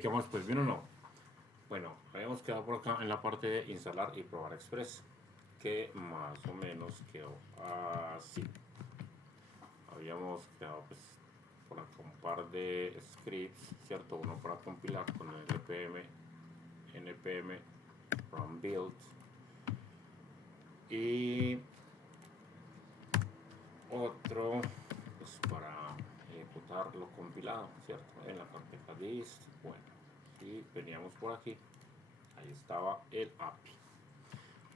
¿Qué vamos pues bien o no? Bueno, habíamos quedado por acá en la parte de instalar y probar Express, que más o menos quedó así. Habíamos quedado pues por acá un par de scripts, ¿cierto? Uno para compilar con el npm run build y otro pues para ejecutar lo compilado, ¿cierto? En la carpeta dist. Bueno, si veníamos por aquí, ahí estaba el API.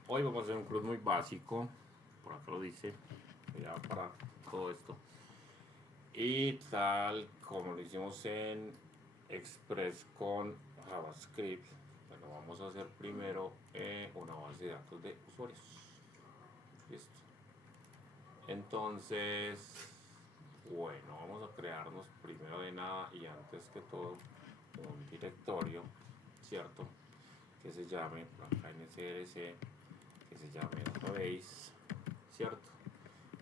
Hoy vamos a hacer un CRUD muy básico, por acá lo dice, ya para todo esto. Y tal como lo hicimos en Express con JavaScript, bueno, vamos a hacer primero una base de datos de usuarios. Listo. Entonces, bueno, vamos a crearnos primero de nada y antes que todo un directorio, ¿cierto? Que se llame, por acá en src, que se llame database, ¿cierto?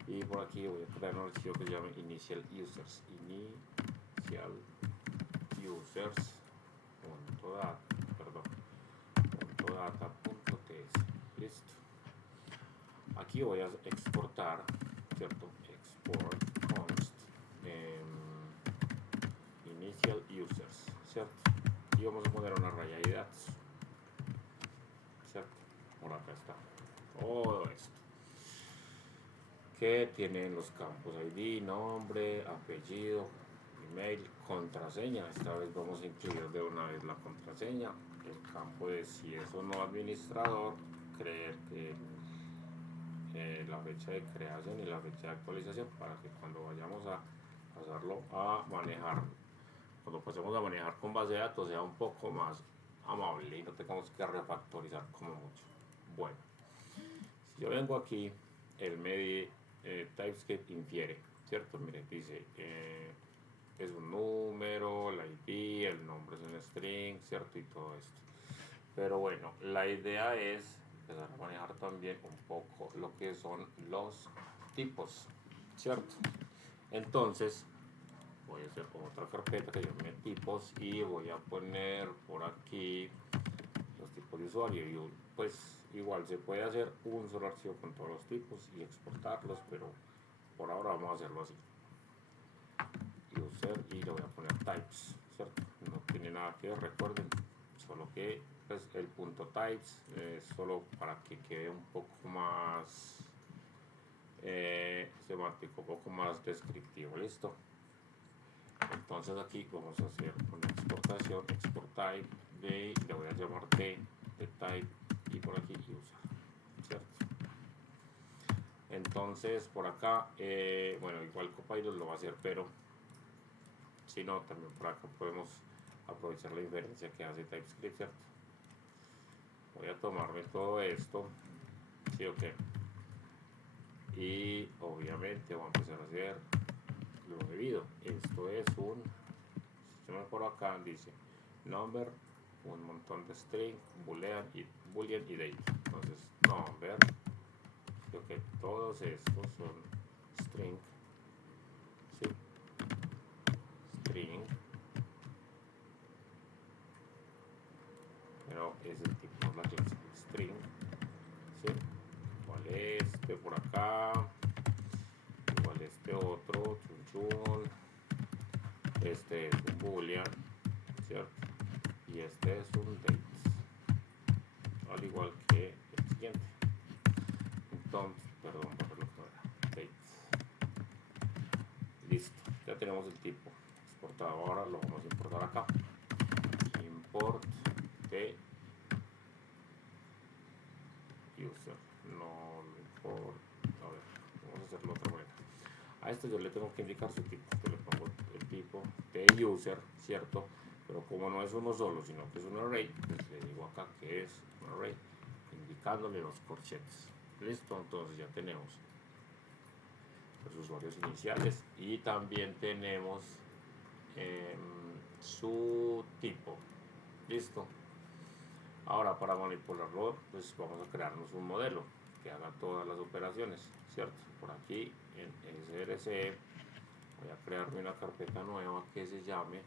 Y por aquí voy a crear un archivo que se llame initial users, initial users .data.ts. Listo. Aquí voy a exportar, ¿cierto? Export const initial users, ¿cierto? Y vamos a poner una raya de datos, ¿cierto? Por acá está todo esto, que tienen los campos ID, nombre, apellido, email, contraseña. Esta vez vamos a incluir de una vez la contraseña, el campo de si es o no administrador, creer que la fecha de creación y la fecha de actualización, para que cuando vayamos a pasarlo a manejar, cuando pasemos a manejar con base de datos, sea un poco más amable y no tengamos que refactorizar como mucho. Bueno, si yo vengo aquí, el me TypeScript infiere, ¿cierto? Mire, dice es un número, el ID, el nombre es un string, ¿cierto? Y todo esto. Pero bueno, la idea es empezar a manejar también un poco lo que son los tipos, ¿cierto? Entonces, voy a hacer otra carpeta que llame tipos y voy a poner por aquí los tipos de usuario. Y pues igual se puede hacer un solo archivo con todos los tipos y exportarlos, pero por ahora vamos a hacerlo así. User y le voy a poner types, ¿cierto? No tiene nada que ver, recuerden, solo que pues, el punto types es solo para que quede un poco más semántico, un poco más descriptivo. Listo. Entonces aquí vamos a hacer una exportación, export type de, le voy a llamar de type y por aquí user, ¿cierto? Entonces por acá, bueno, igual Copilot lo va a hacer, pero si no, también por acá podemos aprovechar la inferencia que hace TypeScript, ¿cierto? Voy a tomarme todo esto, ¿sí o qué? Y obviamente voy a empezar a hacer lo debido. Esto es un, si yo me por acá, dice number, un montón de string, boolean y date. Entonces, number, ¿sí o qué? Todos estos son string, ¿sí? String, pero es el tipo, la clase string, ¿sí? Igual este por acá, igual este otro, chun. Este es un boolean, ¿cierto? Y este es un date, al igual que el siguiente. Entonces, perdón, por lo que no era, date. Listo, ya tenemos el tipo exportado. Ahora lo vamos a importar acá. Import de user, no import, a ver, vamos a hacerlo de otra manera. A esto yo le tengo que indicar su tipo. Yo le pongo el tipo de user, ¿cierto? Pero como no es uno solo, sino que es un array, pues le digo acá que es un array, indicándole los corchetes. Listo, entonces ya tenemos los usuarios iniciales y también tenemos su tipo. Listo. Ahora para manipularlo, pues vamos a crearnos un modelo que haga todas las operaciones, ¿cierto? Por aquí en src voy a crearme una carpeta nueva que se llame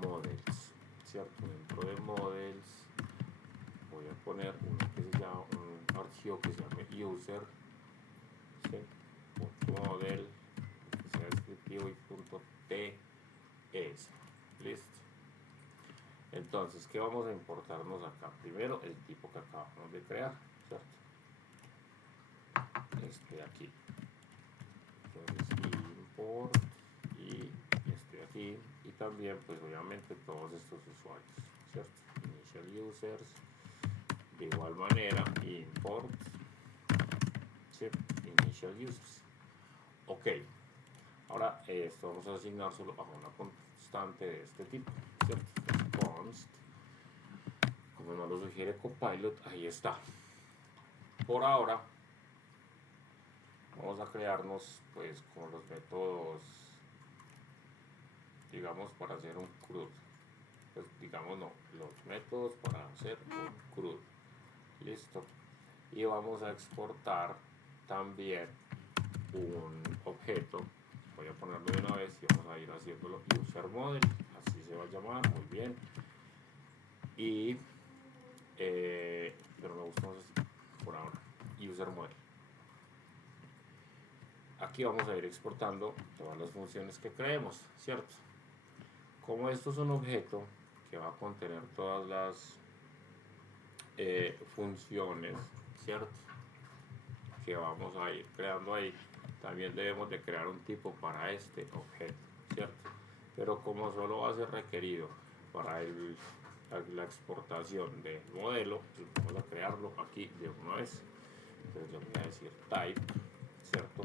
models, ¿cierto? Dentro de models voy a poner uno que se llama, un archivo que se llame user, ¿sí? Model, que sea descriptivo y punto ts, listo. Entonces, ¿qué vamos a importarnos acá? Primero, el tipo que acabamos de crear, ¿cierto? Este de aquí. Entonces, import y este de aquí. Y también, pues obviamente, todos estos usuarios, ¿cierto? Initial users. De igual manera, import, ¿sí? Initial users. Ok. Ahora, esto vamos a asignar solo a una constante de este tipo, ¿cierto? Const, como nos lo sugiere Copilot, ahí está. Por ahora, vamos a crearnos, pues, con los métodos, digamos, para hacer un CRUD. Pues, digamos, no, los métodos para hacer un CRUD. Listo. Y vamos a exportar también un objeto. Voy a ponerlo de una vez y vamos a ir haciéndolo user model, así se va a llamar, muy bien. Y pero me gusta más así por ahora, user model. Aquí vamos a ir exportando todas las funciones que creemos, ¿cierto? Como esto es un objeto que va a contener todas las funciones, ¿cierto? Que vamos a ir creando ahí, también debemos de crear un tipo para este objeto, ¿cierto? Pero como solo va a ser requerido para la exportación del modelo, pues vamos a crearlo aquí de una vez. Entonces le voy a decir type, ¿cierto?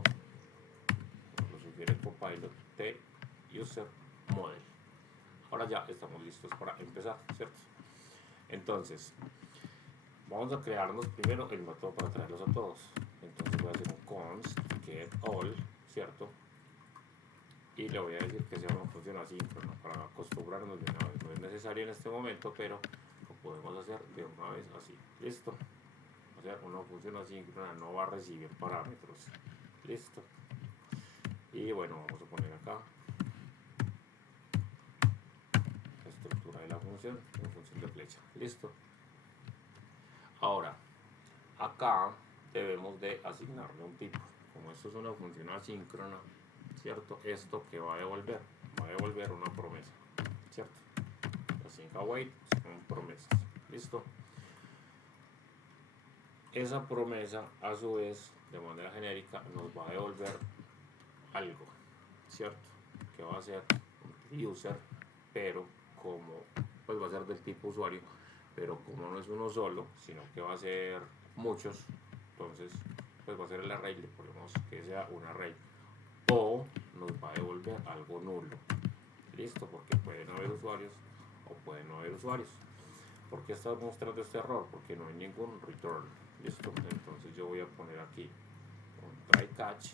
Como lo sugiere Copilot, t user model. Ahora ya estamos listos para empezar, ¿cierto? Entonces, vamos a crearnos primero el método para traerlos a todos. Entonces voy a hacer un const get all, ¿cierto? Y le voy a decir que sea una función asíncrona para acostumbrarnos de una vez. No es necesario en este momento, pero lo podemos hacer de una vez así. Listo. O sea, una función asíncrona no va a recibir parámetros. Listo. Y bueno, vamos a poner acá la estructura de la función, una función de flecha. Listo. Ahora, acá debemos de asignarle un tipo. Como esto es una función asíncrona, ¿cierto? Esto que va a devolver una promesa, ¿cierto? Async await son promesas. ¿Listo? Esa promesa, a su vez, de manera genérica, nos va a devolver algo, ¿cierto? Que va a ser un user, pero como, pues va a ser del tipo usuario, pero como no es uno solo, sino que va a ser muchos, entonces, pues va a ser el array, le ponemos que sea un array, o nos va a devolver algo nulo. Listo, porque pueden haber usuarios o pueden no haber usuarios. ¿Por qué está mostrando este error? Porque no hay ningún return. Listo, entonces yo voy a poner aquí un try catch,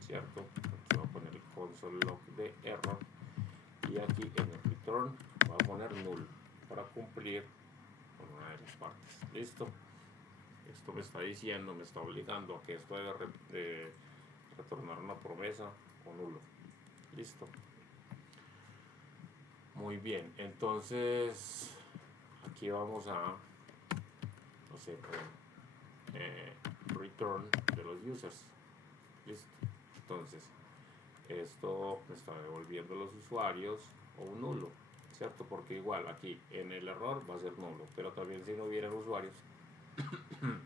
¿cierto? Aquí voy a poner el console log de error y aquí en el return voy a poner null para cumplir con una de las partes. Listo, esto me está diciendo, me está obligando a que esto debe de retornar una promesa o nulo. Listo. Muy bien, entonces aquí vamos a, no sé, return de los users. Listo. Entonces, esto me está devolviendo los usuarios o un nulo, ¿cierto? Porque igual aquí en el error va a ser nulo, pero también si no hubieran usuarios,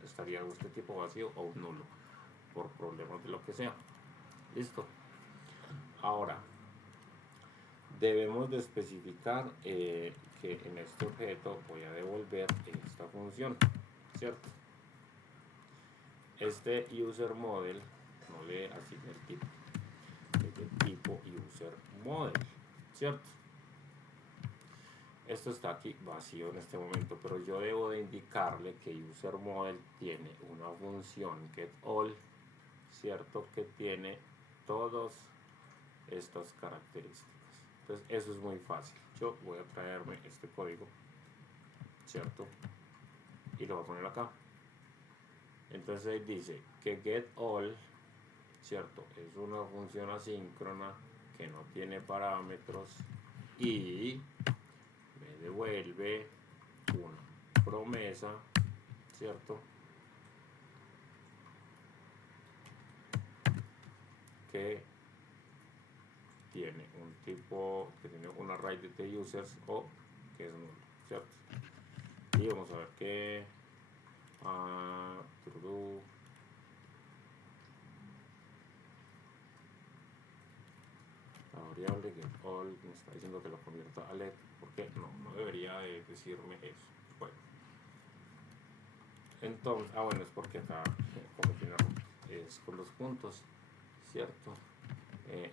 estaría este tipo vacío o un nulo, por problemas de lo que sea. Listo. Ahora, debemos de especificar que en este objeto voy a devolver esta función, ¿cierto? Este user model no le asigna el tipo, es el tipo user model, ¿cierto? Esto está aquí vacío en este momento, pero yo debo de indicarle que user model tiene una función getAll, ¿cierto? Que tiene todas estas características. Entonces eso es muy fácil. Yo voy a traerme este código, ¿cierto? Y lo voy a poner acá. Entonces ahí dice que getAll, ¿cierto? Es una función asíncrona que no tiene parámetros y me devuelve devuelve una promesa, ¿cierto? Que tiene un tipo, que tiene un array de users o que es nulo, ¿cierto? Y vamos a ver que la variable getAll me está diciendo que lo convierta a let, porque no debería de decirme eso. Bueno, entonces, bueno, es porque acá cometí un error, es con los puntos, ¿cierto?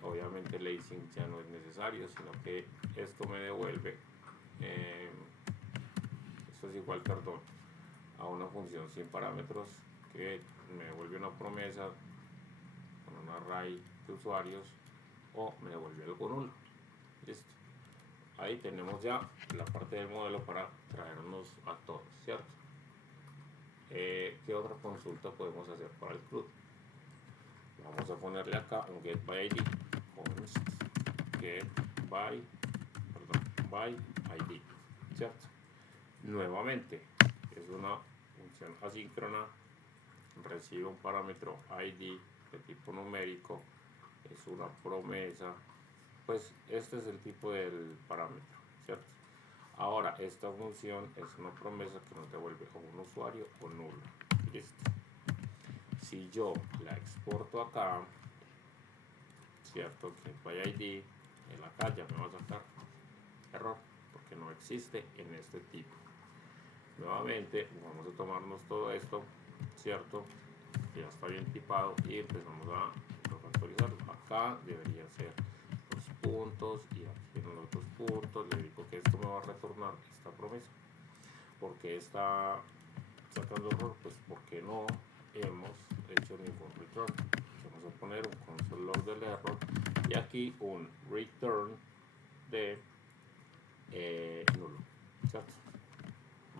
Obviamente el lacing ya no es necesario, sino que esto me devuelve, esto es igual, perdón, a una función sin parámetros que me devuelve una promesa con un array de usuarios o me devuelve algo nulo. Listo. Ahí tenemos ya la parte del modelo para traernos a todos, ¿cierto? ¿Qué otra consulta podemos hacer para el CRUD? Vamos a ponerle acá un getById, const getById, ¿cierto? Nuevamente, es una función asíncrona, recibe un parámetro ID de tipo numérico, es una promesa, pues este es el tipo del parámetro, ¿cierto? Ahora, esta función es una promesa que nos devuelve como un usuario o nulo. Listo. Si yo la exporto acá, ¿cierto? Que getById, en acá ya me va a sacar error, porque no existe en este tipo. Nuevamente, vamos a tomarnos todo esto, ¿cierto? Que ya está bien tipado y empezamos a refactorizarlo. Acá debería ser los puntos y aquí en los otros puntos le digo que esto me va a retornar esta promesa. Porque está sacando error, pues porque no hemos hecho ningún return. Vamos a poner un console log del error y aquí un return de nulo, ¿cierto?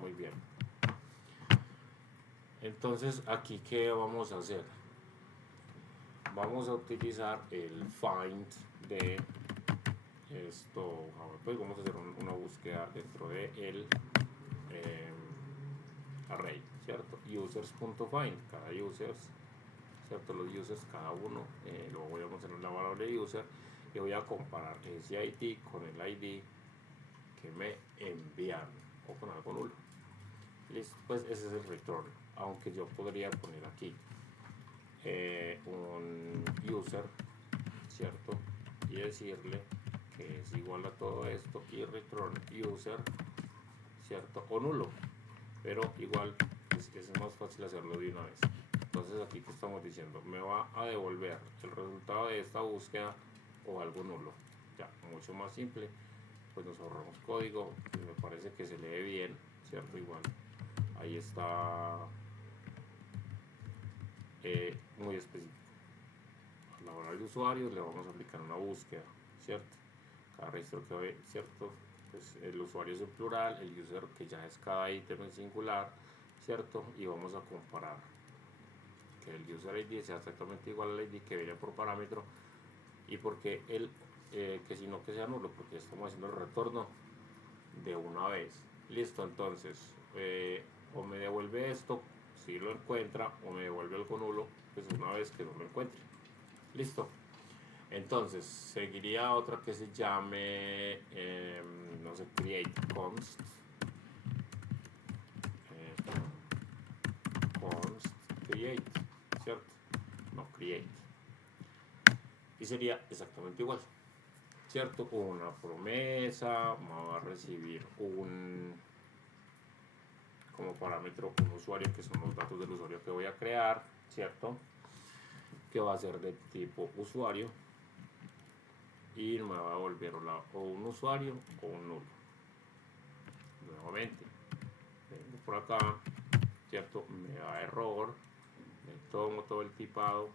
Muy bien. Entonces aquí qué vamos a hacer, vamos a utilizar el find de esto, pues vamos a hacer una búsqueda dentro de el array, ¿cierto? Users.find, cada users, ¿cierto? Los users, cada uno, lo voy a hacer en la variable user y voy a comparar ese ID con el ID que me enviaron o con algo nulo. Listo, pues ese es el return, aunque yo podría poner aquí un user, ¿cierto? Y decirle que es igual a todo esto y return user, ¿cierto? O nulo, pero igual es más fácil hacerlo de una vez. Entonces aquí que estamos diciendo, me va a devolver el resultado de esta búsqueda o algo nulo. Ya, mucho más simple, pues nos ahorramos código, me parece que se lee bien, ¿cierto? Igual, ahí está muy específico. A la hora de usuarios le vamos a aplicar una búsqueda, ¿cierto? Cada registro que ve, ¿cierto? Pues el usuario es en plural, el user que ya es cada ítem en singular, ¿cierto? Y vamos a comparar que el user ID sea exactamente igual al ID que viene por parámetro y porque el que si no que sea nulo, porque estamos haciendo el retorno de una vez. Listo, entonces o me devuelve esto si lo encuentra o me devuelve algo nulo pues una vez que no lo encuentre. Listo. Entonces seguiría otra que se llame no sé, create const const create, ¿cierto? No, create, y sería exactamente igual, ¿cierto? Una promesa, va a recibir un como parámetro un usuario que son los datos del usuario que voy a crear, ¿cierto? Que va a ser de tipo usuario y me va a volver o un usuario o un nulo. Nuevamente vengo por acá, ¿cierto? Me da error, me tomo todo el tipado,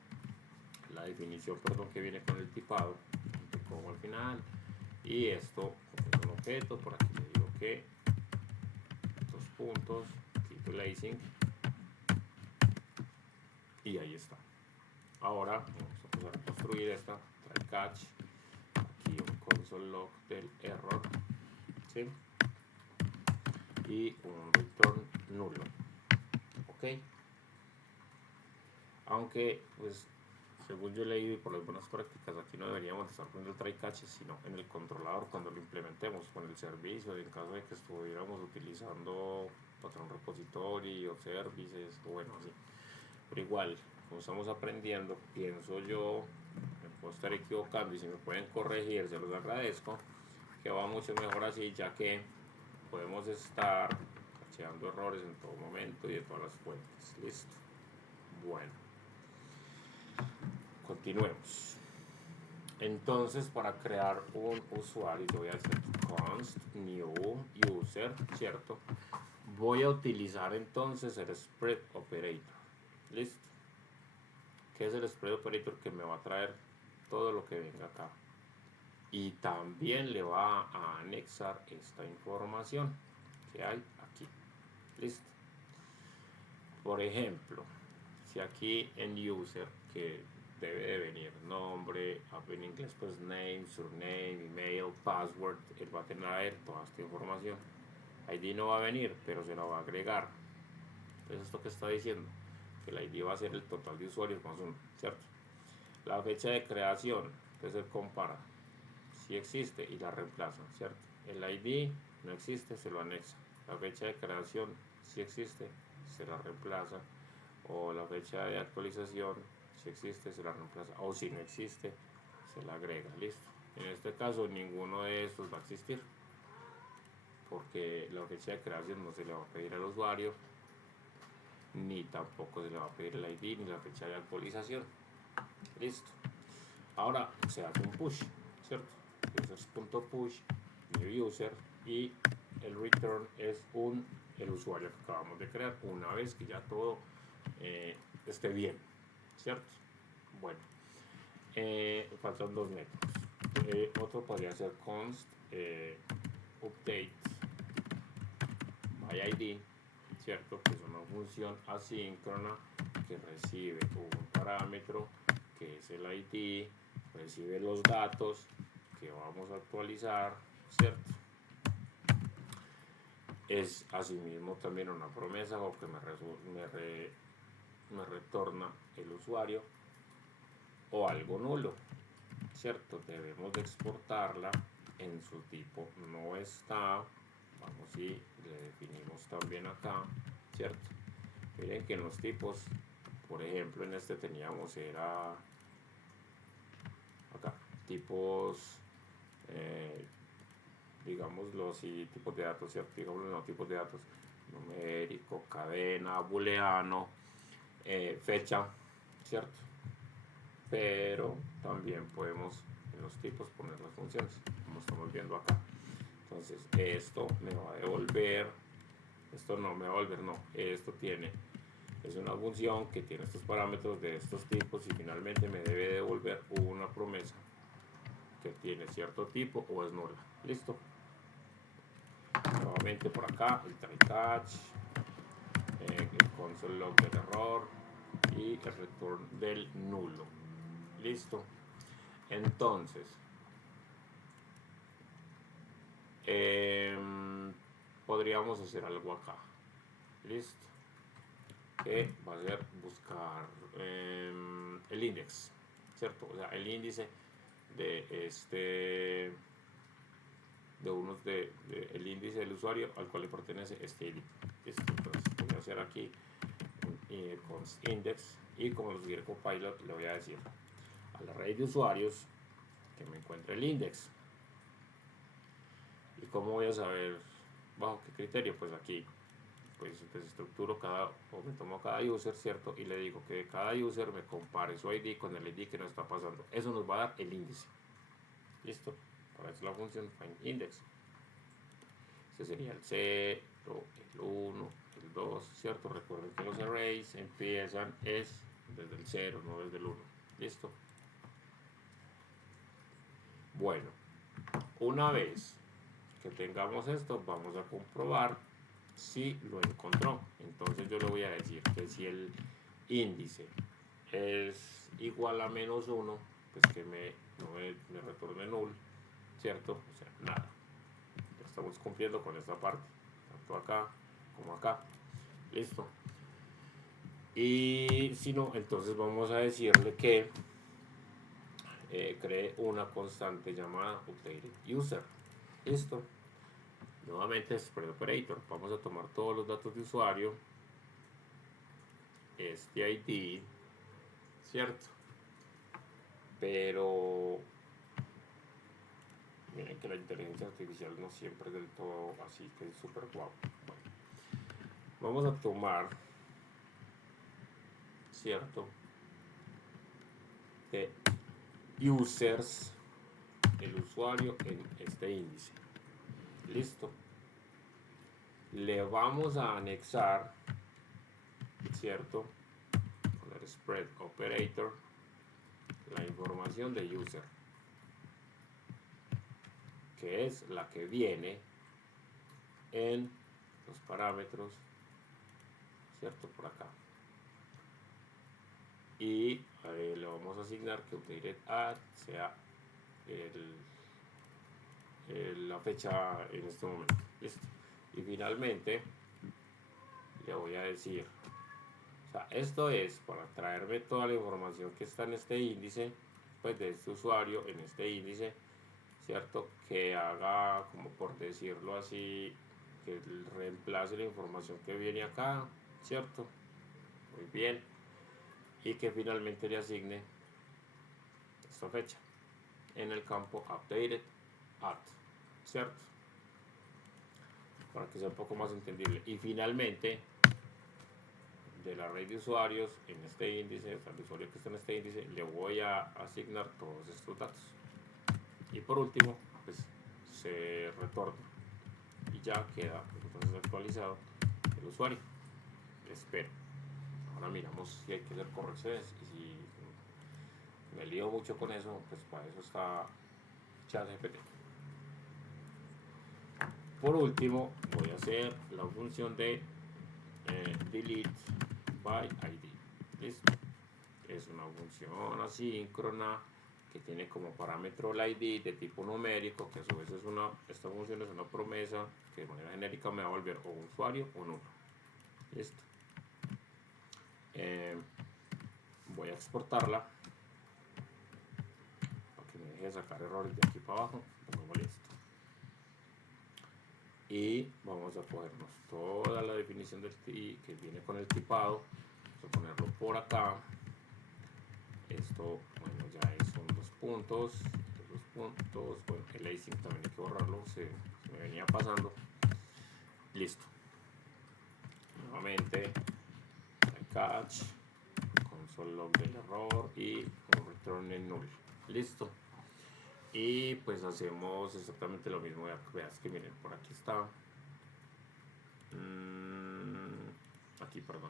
la definición, perdón, que viene con el tipado, que pongo al final, y esto es un objeto, por aquí le digo que dos puntos, quito el async y ahí está. Ahora vamos a empezar a construir esta, try catch, aquí un console log del error, ¿sí? y un return nulo. Ok, aunque pues según yo he leído y por las buenas prácticas aquí no deberíamos estar poniendo el try catch, sino en el controlador cuando lo implementemos con el servicio, en caso de que estuviéramos utilizando patrón repository o services o bueno así. Pero igual, como estamos aprendiendo, pienso yo, me puedo estar equivocando y si me pueden corregir se los agradezco, que va mucho mejor así, ya que podemos estar cacheando errores en todo momento y de todas las fuentes. Listo. Bueno, continuemos. Entonces, para crear un usuario, yo voy a hacer const new user, ¿cierto? Voy a utilizar entonces el spread operator. Listo. ¿Qué es el spread operator? Que me va a traer todo lo que venga acá. Y también le va a anexar esta información que hay aquí. Listo. Por ejemplo, si aquí en user, que debe de venir nombre, en inglés pues name, surname, email, password, él va a tener toda esta información. ID no va a venir, pero se la va a agregar. Entonces, ¿esto qué está diciendo? Que el ID va a ser el total de usuarios más uno, ¿cierto? La fecha de creación, entonces él compara si existe y la reemplaza, ¿cierto? El ID no existe, se lo anexa. La fecha de creación, si existe, se la reemplaza. O la fecha de actualización, si existe, se la reemplaza. O si no existe, se la agrega. Listo. En este caso, ninguno de estos va a existir, porque la fecha de creación no se le va a pedir al usuario, ni tampoco se le va a pedir el ID ni la fecha de actualización. Listo. Ahora se hace un push, ¿cierto? Users.push, new user, y el return es el usuario que acabamos de crear una vez que ya todo esté bien, ¿cierto? Bueno, faltan dos métodos. Otro podría ser const update by ID, ¿cierto? Que es una función asíncrona que recibe un parámetro que es el ID, recibe los datos que vamos a actualizar, ¿cierto? Es asimismo también una promesa o que me retorna el usuario o algo nulo, ¿cierto? Debemos de exportarla en su tipo no está. Vamos y le definimos también acá, ¿cierto? Miren que en los tipos, por ejemplo, en este teníamos era acá tipos, digámoslo así, tipos de datos, ¿cierto? Digámoslo, no, tipos de datos numérico, cadena, booleano, fecha, ¿cierto? Pero también podemos en los tipos poner las funciones, como estamos viendo acá. Entonces esto me va a devolver, esto no me va a devolver, no, esto es una función que tiene estos parámetros de estos tipos y finalmente me debe devolver una promesa que tiene cierto tipo o es nula. Listo. Nuevamente por acá el try catch, el console log del error y el return del nulo. Listo. Entonces podríamos hacer algo acá. Listo. Que va a ser buscar el index, ¿cierto? O sea, el índice de el índice del usuario al cual le pertenece este ID. Listo. Entonces voy a hacer aquí con index y como lo sugiere Copilot le voy a decir a la red de usuarios que me encuentre el index. ¿Y cómo voy a saber bajo qué criterio? Pues aquí pues desestructuro o me tomo cada user, ¿cierto? Y le digo que cada user me compare su ID con el ID que nos está pasando. Eso nos va a dar el índice. ¿Listo? Para eso la función findIndex. Este sería el 0, el 1, el 2, ¿cierto? Recuerden que los arrays empiezan desde el 0, no desde el 1. ¿Listo? Bueno, una vez que tengamos esto, vamos a comprobar si lo encontró. Entonces yo le voy a decir que si el índice es igual a -1, pues que no me retorne null, ¿cierto? O sea, nada. Estamos cumpliendo con esta parte. tanto acá como acá. Listo. Y si no, entonces vamos a decirle que cree una constante llamada updated_user. Listo. Nuevamente spread operator. Vamos a tomar todos los datos de usuario, este ID, cierto, pero miren que la inteligencia artificial no siempre es del todo así, que es súper guapo. Bueno, vamos a tomar, cierto, de users, el usuario en este índice. Listo. Le vamos a anexar, cierto, con el spread operator, la información de user, que es la que viene en los parámetros, cierto, por acá. Y le vamos a asignar que updated_add sea la fecha en este momento. Listo. Y finalmente le voy a decir, o sea, esto es para traerme toda la información que está en este índice, pues de este usuario en este índice, cierto, que haga, como por decirlo así, que reemplace la información que viene acá, cierto, muy bien, y que finalmente le asigne esta fecha en el campo updated_add, cierto, para que sea un poco más entendible. Y finalmente, de la red de usuarios en este índice, o sea, el usuario que está en este índice, le voy a asignar todos estos datos. Y por último, pues se retorna y ya queda entonces actualizado el usuario. Espero. Ahora miramos si hay que hacer correcciones, y si me lío mucho con eso, pues para eso está ChatGPT. Por último, voy a hacer la función de delete by ID. Listo. Es una función asíncrona que tiene como parámetro el ID de tipo numérico, que a su vez es esta función es una promesa que de manera genérica me va a volver o usuario o nulo. Listo. Voy a exportarla para que me deje sacar errores de aquí para abajo. Pongo listo. Y vamos a cogernos toda la definición del que viene con el tipado, vamos a ponerlo por acá. Esto, bueno, ya son dos puntos, bueno, el async también hay que borrarlo, se me venía pasando. Listo. Nuevamente, catch, console log del error y un return en null. Listo. Y pues hacemos exactamente lo mismo. Veas que miren, por aquí está. Aquí, perdón.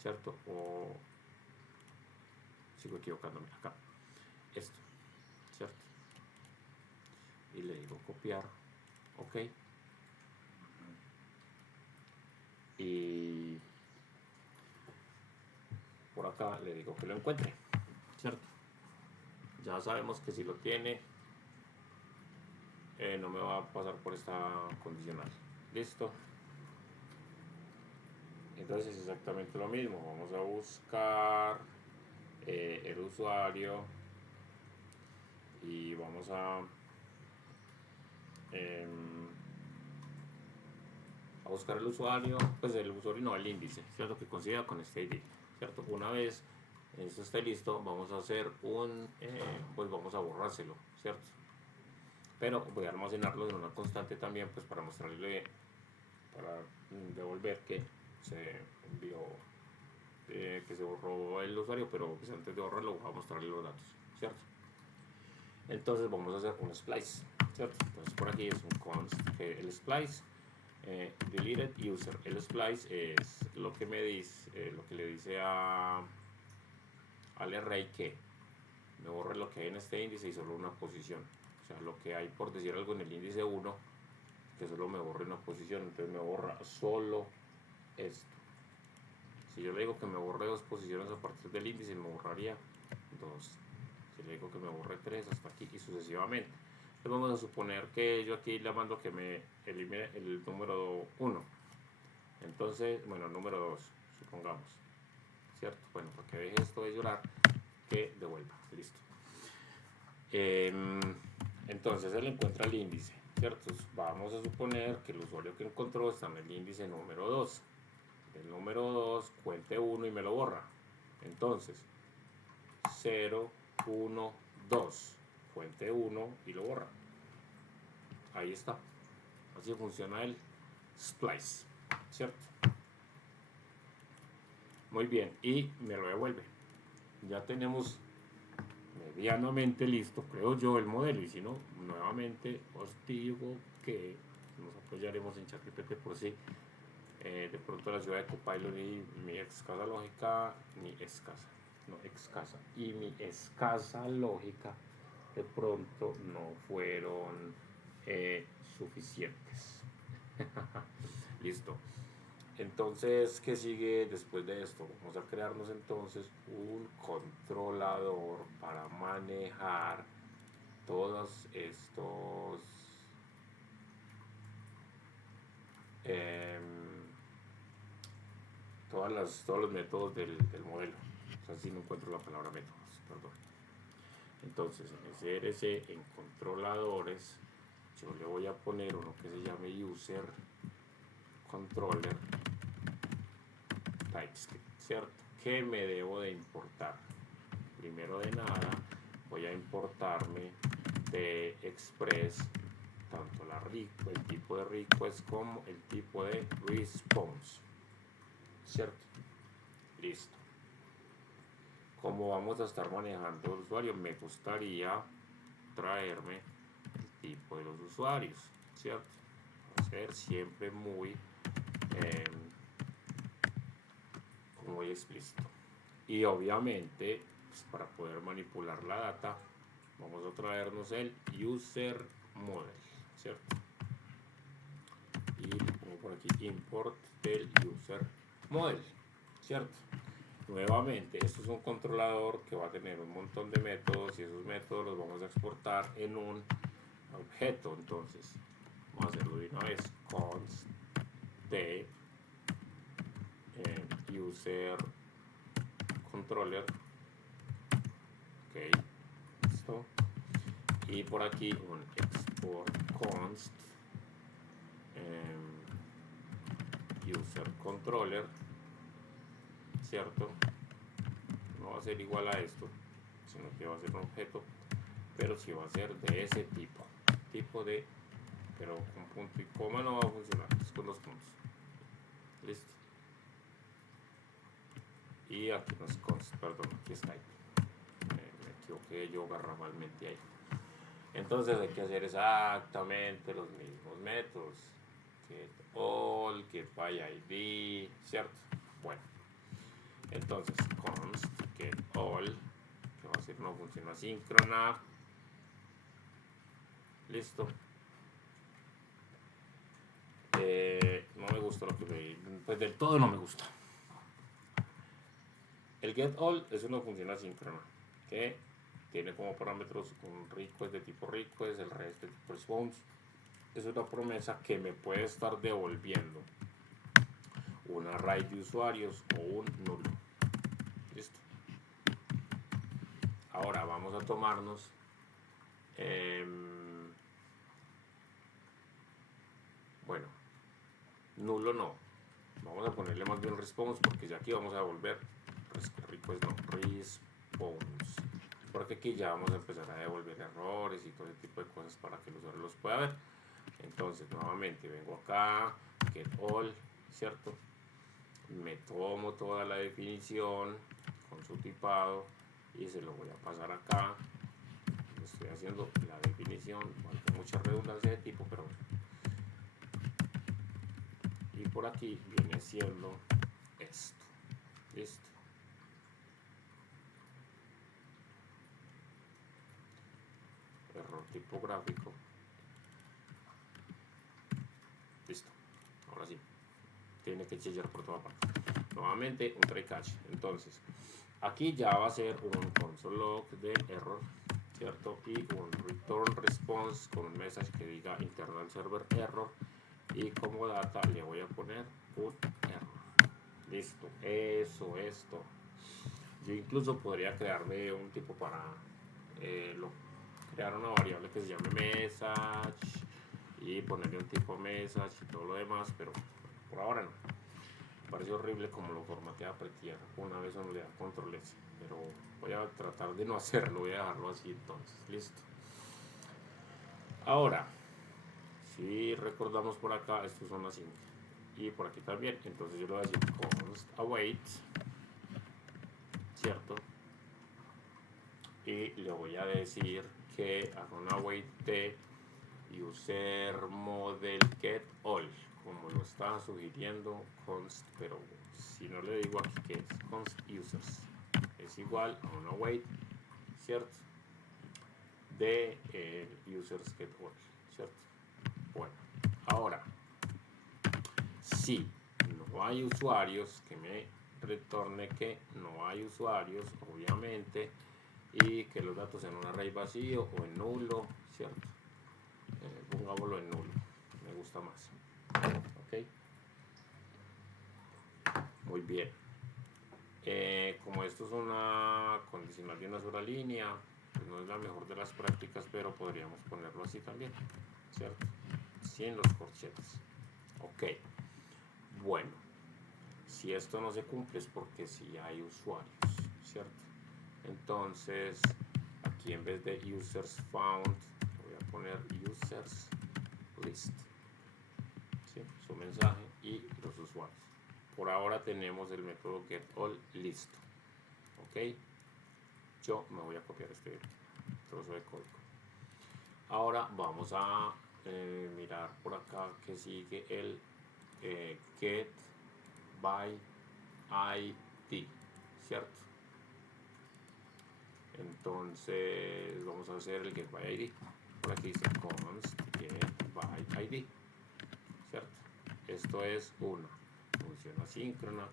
¿Cierto? O sigo equivocándome. Acá. Esto. ¿Cierto? Y le digo copiar. Ok. Y por acá le digo que lo encuentre. ¿Cierto? Ya sabemos que si lo tiene, no me va a pasar por esta condicional. Listo. Entonces es exactamente lo mismo. Vamos a buscar el usuario y vamos a buscar el usuario, pues el usuario no, el índice, ¿cierto? Que coincida con este ID, ¿cierto? Una vez esto esté listo, vamos a hacer pues vamos a borrárselo, ¿cierto? Pero voy a almacenarlo en una constante también, pues para mostrarle, para devolver que se envió, que se borró el usuario, pero pues antes de borrarlo voy a mostrarle los datos, ¿cierto? Entonces vamos a hacer un splice, ¿cierto? Entonces por aquí es un const, que el splice deleted user. El splice es lo que me dice, lo que le dice al array que me borre lo que hay en este índice y solo una posición. O sea, lo que hay, por decir algo, en el índice 1, que solo me borre una posición, entonces me borra solo esto. Si yo le digo que me borre 2 posiciones a partir del índice, me borraría 2. Si le digo que me borre 3 hasta aquí y sucesivamente. Entonces vamos a suponer que yo aquí le mando que me elimine el número 1. Entonces, bueno, número 2, supongamos. ¿Cierto? Bueno, porque deje esto de llorar, que devuelva. Listo. Entonces él encuentra el índice, ¿cierto? Entonces, vamos a suponer que el usuario que encontró está en el índice número 2. Del número 2, cuente 1 y me lo borra. Entonces, 0, 1, 2. Fuente 1 y lo borra. Ahí está. Así funciona el splice, ¿cierto? Muy bien, y me lo devuelve. Ya tenemos medianamente listo, creo yo, el modelo. Y si no, nuevamente os digo que nos apoyaremos en ChatGPT por si de pronto la ciudad de Copilot y mi escasa lógica, y mi escasa lógica de pronto no fueron suficientes. Listo. Entonces, ¿qué sigue después de esto? Vamos a crearnos entonces un controlador para manejar todos estos todos los métodos del modelo. O sea, si no encuentro la palabra métodos, perdón. Entonces, en CRC, en controladores, yo le voy a poner uno que se llame user controller TypeScript, ¿cierto? ¿Qué me debo de importar? Primero de nada, voy a importarme de Express tanto el tipo de request como el tipo de response, ¿cierto? Listo. Como vamos a estar manejando el usuario, me gustaría traerme el tipo de los usuarios, ¿cierto? Va a ser siempre muy explícito. Y obviamente, pues, para poder manipular la data, vamos a traernos el user model, ¿cierto? Y pongo por aquí import del user model, ¿cierto? Nuevamente, esto es un controlador que va a tener un montón de métodos y esos métodos los vamos a exportar en un objeto. Entonces, vamos a hacerlo de una vez. Const de user controller. Ok, listo. Y por aquí un export const user controller, ¿cierto? No va a ser igual a esto, sino que va a ser un objeto, pero sí va a ser de ese tipo de, pero con punto y coma no va a funcionar, es con los puntos. Listo. Y aquí no es const, perdón, aquí es type. Me equivoqué yo garrafalmente ahí. Entonces hay que hacer exactamente los mismos métodos. Get all, get by ID, ¿cierto? Bueno, entonces const get all, que va a ser una función asíncrona. Listo. No me gusta lo que pues del todo no me gusta. El get all es una función asíncrona que tiene como parámetros un request de tipo request, el rest de tipo response. Es una promesa que me puede estar devolviendo un array de usuarios o un nulo. Listo. Ahora vamos a tomarnos bueno, nulo no, vamos a ponerle más bien response, porque ya aquí vamos a devolver request no, response, porque aquí ya vamos a empezar a devolver errores y todo ese tipo de cosas para que el usuario los pueda ver. Entonces nuevamente vengo acá, get all, ¿cierto? Me tomo toda la definición con su tipado y se lo voy a pasar acá. Estoy haciendo la definición, con mucha redundancia de tipo, pero y por aquí viene siendo esto. Listo. Error tipográfico. Listo. Ahora sí. Tiene que chillar por toda parte. Nuevamente un try catch. Entonces, aquí ya va a ser un console log de error. ¿cierto? Y un return response con un message que diga internal server error, y como data le voy a poner un error. Listo, eso es todo. Yo incluso podría crearme un tipo para crear una variable que se llame message y ponerle un tipo message y todo lo demás, pero por ahora no. Me parece horrible como lo formatea pretierra. Una vez uno le da control S, pero voy a tratar de no hacerlo, voy a dejarlo así entonces. Listo. Ahora, si recordamos por acá, estos son las 5 y por aquí también, entonces yo le voy a decir const await, ¿cierto? Y le voy a decir que haga un await de user model get all, como lo está sugiriendo const, pero si no le digo aquí que es const users, es igual a un await, ¿cierto? De users get all, ¿cierto? Bueno, ahora, si no hay usuarios, que me retorne que no hay usuarios, obviamente, y que los datos en un array vacío o en nulo, ¿cierto? Pongámoslo en nulo, me gusta más. Ok, muy bien. Como esto es una condicional de una sola línea, pues no es la mejor de las prácticas, pero podríamos ponerlo así también, ¿cierto? Sin los corchetes. Ok, bueno, si esto no se cumple es porque sí hay usuarios, ¿cierto? Entonces, aquí en vez de users found, voy a poner users list, ¿sí? Su mensaje y los usuarios. Por ahora tenemos el método getAll listo. Ok, yo me voy a copiar este trozo de código. Ahora vamos a mirar por acá que sigue el get by id, ¿cierto? Entonces vamos a hacer el get by id. Por aquí dice const get by id, ¿cierto? Esto es una función asíncrona.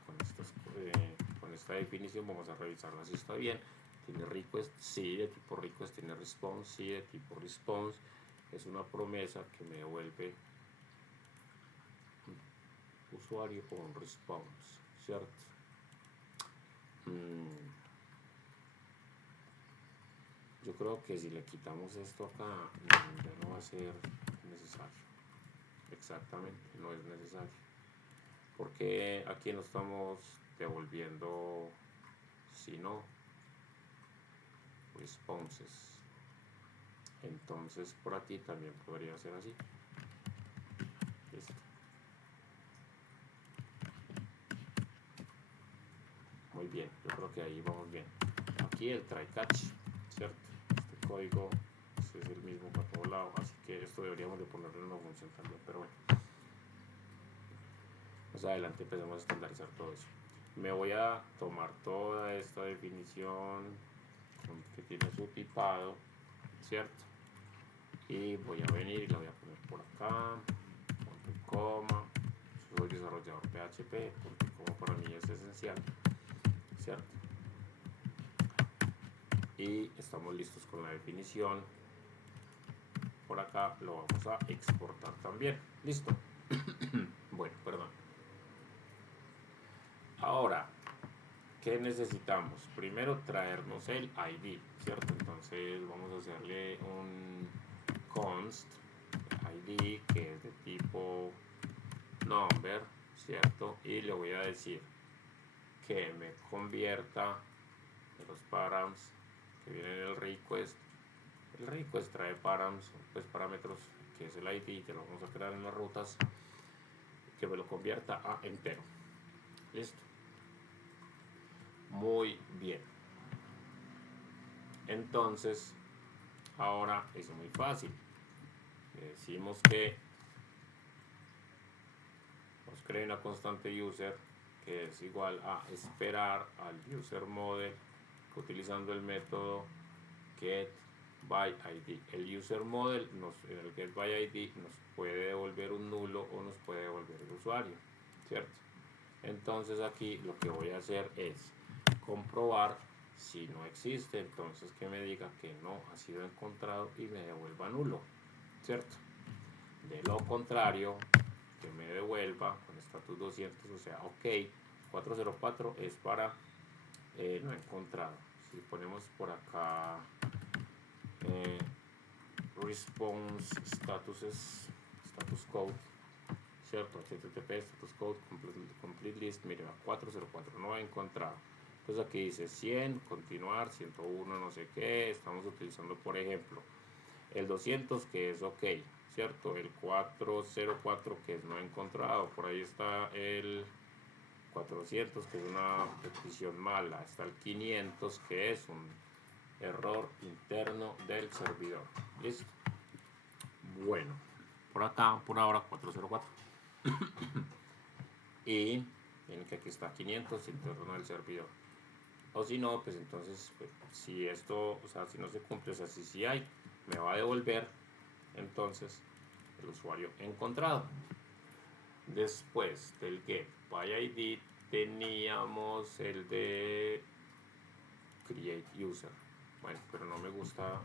Con esta definición vamos a revisarla si está bien. Tiene request, sí, de tipo request. Tiene response, sí, de tipo response. Es una promesa que me devuelve un usuario o un response, ¿cierto? Yo creo que si le quitamos esto acá, ya no va a ser necesario. Exactamente, no es necesario. Porque aquí no estamos devolviendo sino responses. Entonces por aquí también podría ser así. Listo. Muy bien, yo creo que ahí vamos bien. Aquí el try catch, ¿cierto? Este código es el mismo para todo lado, así que esto deberíamos de ponerle en una función también, pero bueno. Más adelante empezamos a estandarizar todo eso. Me voy a tomar toda esta definición que tiene su tipado, ¿cierto? Y voy a venir y la voy a poner por acá, punto y coma. Soy desarrollador PHP, punto y coma para mí es esencial, ¿cierto? Y estamos listos con la definición. Por acá lo vamos a exportar también. Listo. Bueno, perdón. Ahora, ¿qué necesitamos? Primero traernos el ID, ¿cierto? Entonces vamos a hacerle un const ID que es de tipo number, ¿cierto? Y le voy a decir que me convierta de los params que vienen en el request. El request trae params, pues parámetros, que es el ID, que lo vamos a crear en las rutas, que me lo convierta a entero. Listo. Muy bien. Entonces, ahora es muy fácil. Le decimos que nos cree una constante user que es igual a esperar al user model utilizando el método get by id. El user model en el get by id nos puede devolver un nulo o nos puede devolver el usuario, ¿cierto? Entonces aquí lo que voy a hacer es comprobar Si no existe, entonces que me diga que no ha sido encontrado y me devuelva nulo, ¿cierto? De lo contrario, que me devuelva con status 200, o sea, ok, 404 es para no encontrado. Si ponemos por acá response status code, cierto, http status code complete list, mire, 404 no he encontrado. Entonces aquí dice 100, continuar, 101, no sé qué. Estamos utilizando, por ejemplo, el 200 que es ok, cierto, el 404 que es no encontrado. Por ahí está el 400 que es una petición mala. Está el 500 que es un error interno del servidor. Listo. Bueno, por acá, por ahora 404. Y miren que aquí está 500 interno del servidor. O si no, pues entonces, pues, si esto, o sea, si no se cumple, o sea, si sí hay, me va a devolver entonces el usuario encontrado. Después del get by ID teníamos el de create user. Bueno, pero no me gusta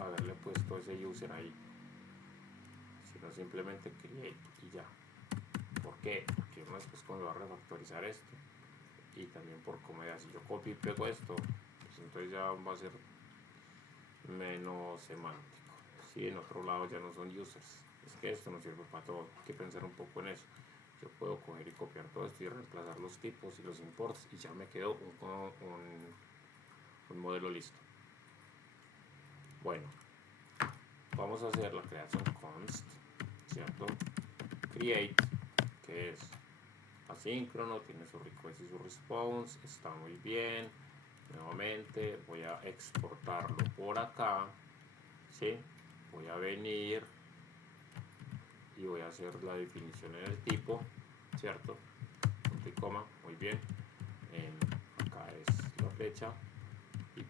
haberle puesto ese user ahí, sino simplemente create y ya. ¿Por qué? Porque uno después cuando va a refactorizar esto, y también por comodidad, si yo copio y pego esto, pues entonces ya va a ser menos semántico. Si en otro lado ya no son users, es que esto no sirve para todo, hay que pensar un poco en eso. Yo puedo coger y copiar todo esto y reemplazar los tipos y los imports y ya me quedó un modelo listo. Bueno, vamos a hacer la creación const, ¿cierto? Create, que es asíncrono, tiene su request y su response, está muy bien. Nuevamente voy a exportarlo por acá, ¿sí? Voy a venir y voy a hacer la definición en el tipo, ¿cierto? Punto y coma, muy bien. Acá es la flecha y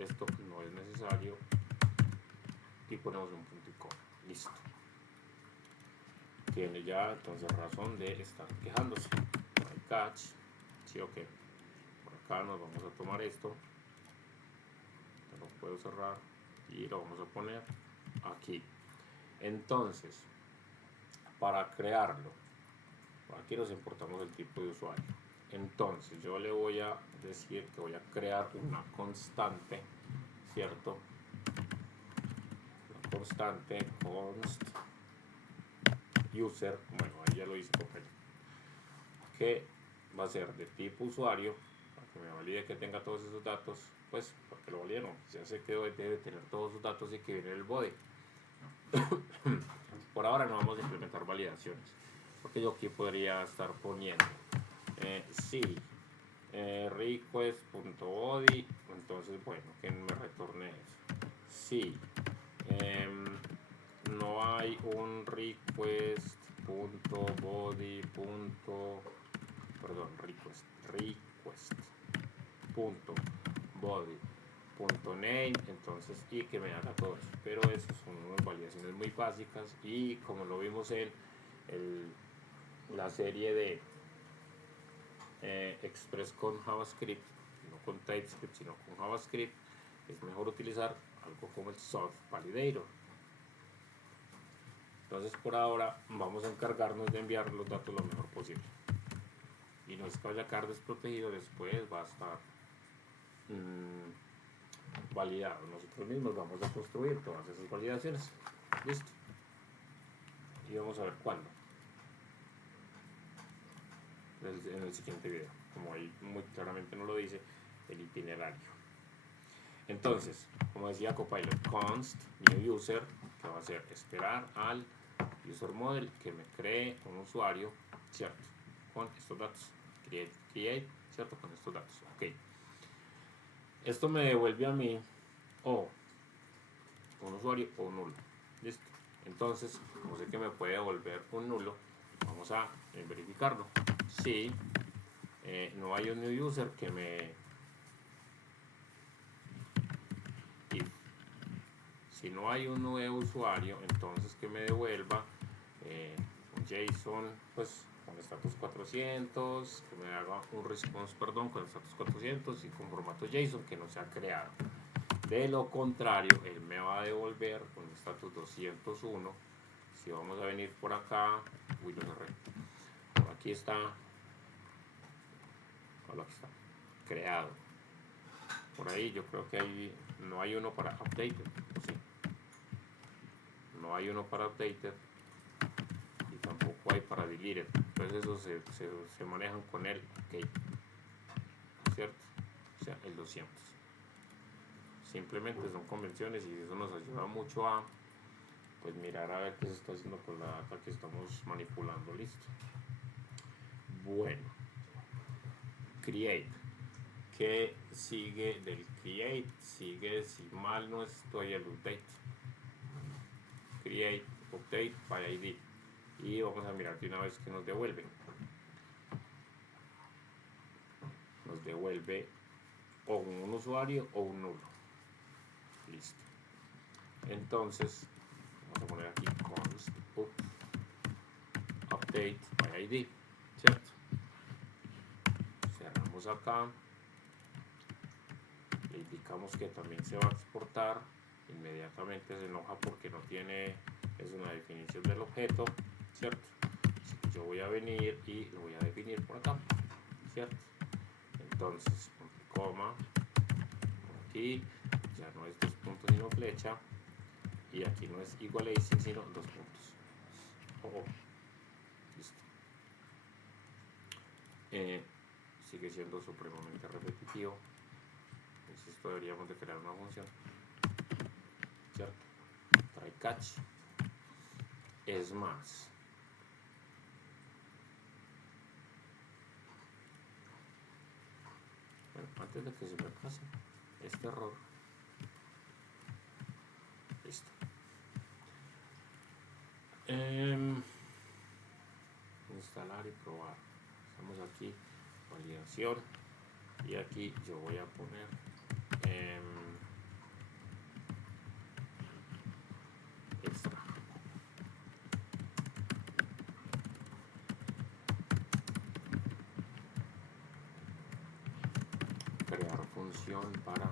esto no es necesario y ponemos un punto y coma, listo. Tiene ya entonces razón de estar quejándose. No hay catch, sí, ok. Por acá nos vamos a tomar esto, lo puedo cerrar y lo vamos a poner aquí. Entonces, para crearlo, aquí nos importamos el tipo de usuario. Entonces yo le voy a decir que voy a crear una constante, ¿cierto? Una constante const user, bueno, ahí ya lo hice por ahí, que va a ser de tipo usuario, para que me valide que tenga todos esos datos, pues para que lo valide, no, ya sé que debe tener todos sus datos y que viene el body. Por ahora no vamos a implementar validaciones, porque yo aquí podría estar poniendo sí, request.body, entonces bueno, que me retorne eso. Sí, no hay un request.body. Perdón, request.body.name, entonces, y que me haga todo eso. Pero eso son unas validaciones muy básicas y como lo vimos en la serie de Express con JavaScript, no con TypeScript sino con JavaScript, es mejor utilizar algo como el Soft Validator. Entonces por ahora vamos a encargarnos de enviar los datos lo mejor posible y no es que vaya a quedar desprotegido, después va a estar validado. Nosotros mismos vamos a construir todas esas validaciones. Listo. Y vamos a ver cuándo en el siguiente video, como ahí muy claramente nos lo dice el itinerario. Entonces, como decía Copilot, const new user, que va a ser esperar al user model que me cree un usuario, cierto, con estos datos, create, cierto, con estos datos, ok. Esto me devuelve a mí o un usuario o un nulo, listo. Entonces, como sé que me puede devolver un nulo, vamos a verificarlo. Si no hay un new user que me si no hay un nuevo usuario, entonces que me devuelva un JSON, pues con status 400, que me haga un response, perdón, con status 400 y con formato JSON que no se ha creado. De lo contrario, él me va a devolver con status 201. Si vamos a venir por acá, uy, lo cerré. Por aquí está, hola, aquí está, creado. Por ahí yo creo que no hay uno para updated, ¿o sí? No hay uno para updated y tampoco hay para deleted. Entonces eso se manejan con el ok, ¿cierto? O sea, el 200. Simplemente son convenciones y eso nos ayuda mucho a pues mirar a ver qué se está haciendo con la data que estamos manipulando. Listo. Bueno, create. ¿Qué sigue del create? Sigue, si mal no estoy, el update. Create, update by ID. Y vamos a mirar de una vez que nos devuelve. Nos devuelve o un usuario o un nulo. Listo. Entonces, vamos a poner aquí const update by ID, ¿cierto? Cerramos acá. Le indicamos que también se va a exportar. Inmediatamente se enoja porque no tiene, es una definición del objeto, ¿cierto? Yo voy a venir y lo voy a definir por acá, ¿cierto? Entonces, coma, aquí ya no es 2 puntos sino flecha, y aquí no es igual a sino 2 puntos. Listo. Sigue siendo supremamente repetitivo. Entonces esto deberíamos de crear una función, ¿cierto? Try catch. Es más, bueno, antes de que se me pase este error, listo. Instalar y probar. Estamos aquí, validación, y aquí yo voy a poner extra. Crear función para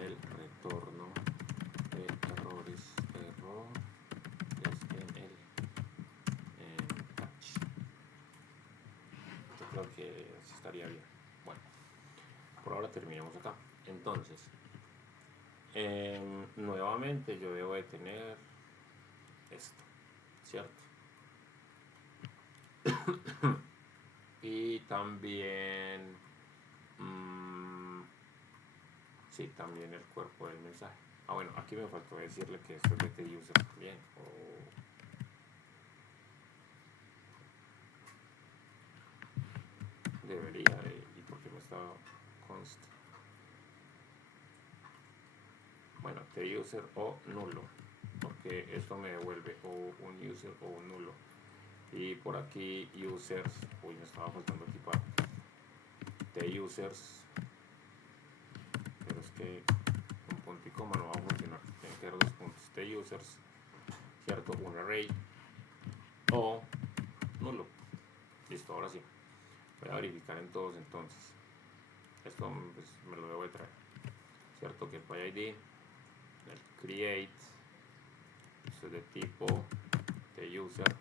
el retorno de errores en el catch. Yo creo que estaría bien. Bueno, por ahora terminamos acá. Entonces, nuevamente yo debo de tener esto, ¿cierto? Y también sí, también el cuerpo del mensaje. Ah, bueno, aquí me faltó decirle que esto es de TUser también. Debería de, y porque me está const. Bueno, TUser o nulo, porque esto me devuelve o un user o un nulo. Y por aquí users, uy, me estaba faltando aquí para TUsers, pero es que un punto y coma no va a funcionar, tiene que ser 2 puntos. TUsers, cierto, un array o nulo. Listo, ahora sí. Voy a verificar en todos entonces. Esto pues, me lo debo de traer, cierto, que by ID, el create, esto es de tipo TUser,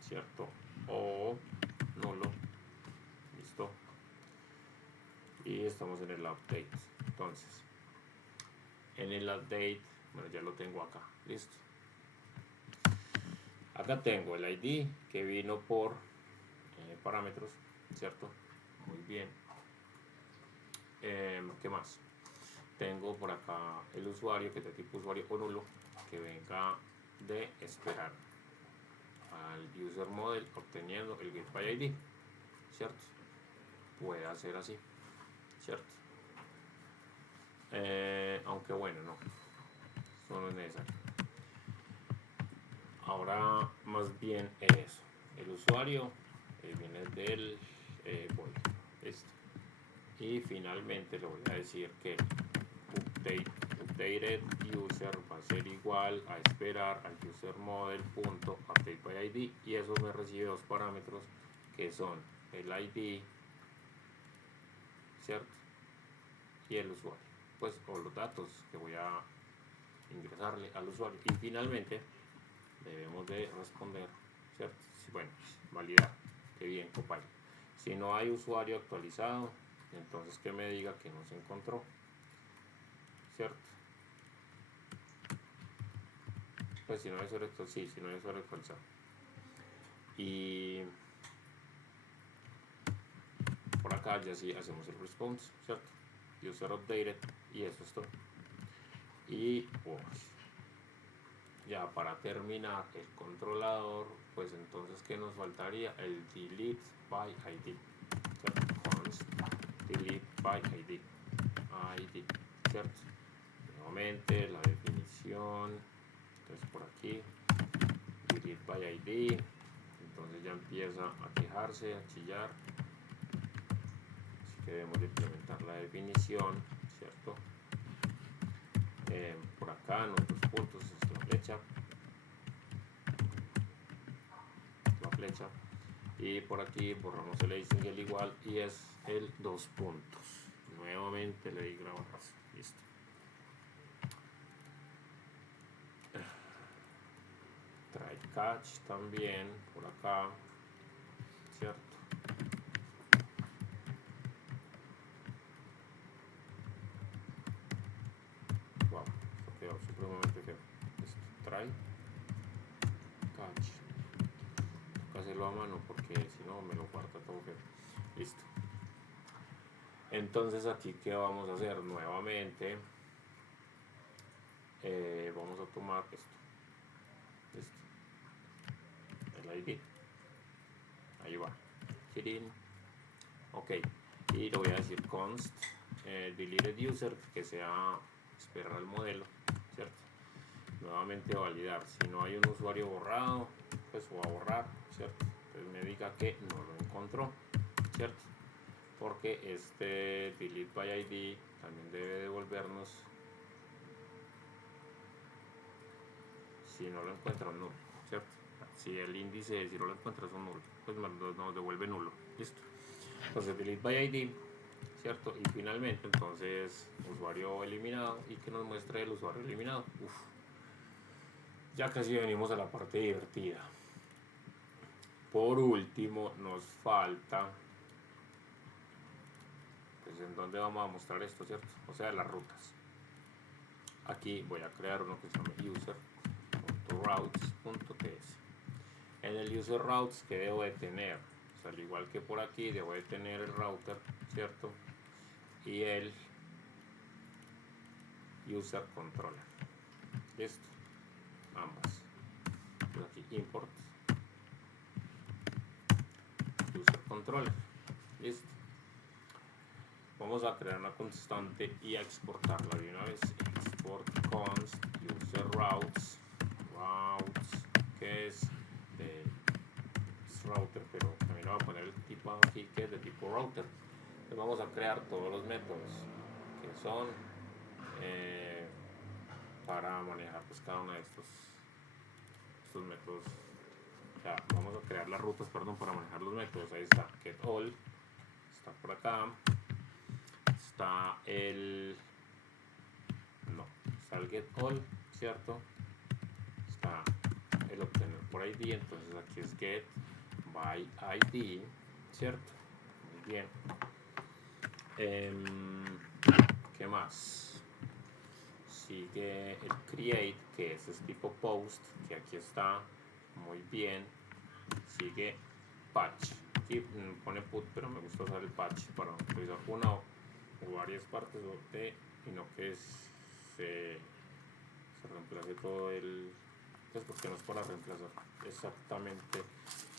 cierto, o nulo. Listo. Y estamos en el update. Entonces, en el update, bueno, ya lo tengo acá. Listo. Acá tengo el ID que vino por parámetros, ¿cierto? Muy bien. ¿Qué más? Tengo por acá el usuario que es de tipo usuario o nulo, que venga de esperar al user model obteniendo el get by ID, ¿cierto? Puede hacer así, ¿cierto? Aunque bueno, no, eso no es necesario. Ahora más bien eso, el usuario viene del body, listo. Y finalmente le voy a decir que update updated user va a ser igual a esperar al user model punto update by id, y eso me recibe dos parámetros que son el id, ¿cierto? Y el usuario, pues, o los datos que voy a ingresarle al usuario. Y finalmente debemos de responder, ¿cierto? Bueno, validar, que bien, Copilot. Si no hay usuario actualizado, entonces que me diga que no se encontró, ¿cierto? Pues si no hay usuario actualizado, sí, si no hay usuario actualizado. Y por acá ya sí hacemos el response, ¿cierto? User updated, y eso es todo. Y pues, ya para terminar el controlador, pues entonces ¿qué nos faltaría? El delete by id, ¿cierto? Const delete by id, ¿cierto? Nuevamente la definición, entonces por aquí delete by id, entonces ya empieza a quejarse, a chillar, así que debemos de implementar la definición, ¿cierto? Por acá en otros puntos es la flecha, y por aquí borramos el async el igual, y es el dos puntos. Nuevamente le di grabar, listo. Try catch también por acá, ¿cierto? Wow, esto quedó supremamente feo. Try catch, toca hacerlo a mano porque si no me lo guarda todo feo. Listo. Entonces aquí ¿qué vamos a hacer? Nuevamente vamos a tomar esto, el id, ahí va, kidding, ok, y le voy a decir const deleted user, que sea esperar al modelo, ¿cierto? Nuevamente validar, si no hay un usuario borrado, pues va a borrar, ¿cierto? Entonces me diga que no lo encontró, ¿cierto? Porque este delete by id también debe devolvernos, si no lo encuentra, un nulo, ¿cierto? Si el índice, si no lo encuentras un nulo, pues nos devuelve nulo, listo. Entonces delete by id, ¿cierto? Y finalmente entonces usuario eliminado, y que nos muestre el usuario eliminado. Uf, ya casi venimos a la parte divertida. Por último nos falta, pues, en dónde vamos a mostrar esto, ¿cierto? O sea, las rutas. Aquí voy a crear uno que se llama user.routes.ts. En el user routes, que debo de tener, o sea, al igual que por aquí, debo de tener el router, ¿cierto? Y el user controller, listo, ambas. Por aquí import user controller, listo. Vamos a crear una constante y a exportarla de una vez. Export const user routes, que es de router, pero también voy a poner el tipo aquí que es de tipo router. Entonces vamos a crear todos los métodos que son para manejar, pues, cada uno de estos métodos. Ya, vamos a crear las rutas, perdón, para manejar los métodos. Ahí está get all, está por acá, está el get all, ¿cierto? Está el obtener por id, entonces aquí es get by id, ¿cierto? Muy bien. ¿Qué más? Sigue el create, que es tipo post, que aquí está, muy bien. Sigue patch, aquí pone put, pero me gusta usar el patch para utilizar una o varias partes y no que se reemplace todo el, pues, porque no es para reemplazar exactamente